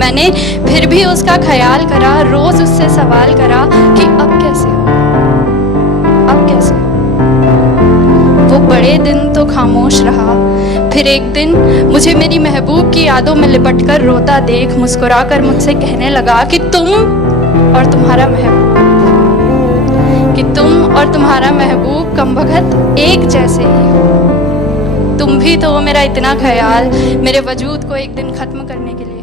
मैंने फिर भी उसका ख्याल करा, रोज उससे सवाल करा कि अब कैसे हो, अब कैसे हो। वो बड़े दिन तो खामोश रहा, फिर एक दिन मुझे मेरी महबूब की यादों में लिपटकर रोता देख मुस्कुराकर मुझसे कहने लगा कि तुम और तुम्हारा महबूब कमबख्त एक जैसे ही हो। तुम भी तो मेरा इतना ख्याल मेरे वजूद को एक दिन खत्म करने के लिए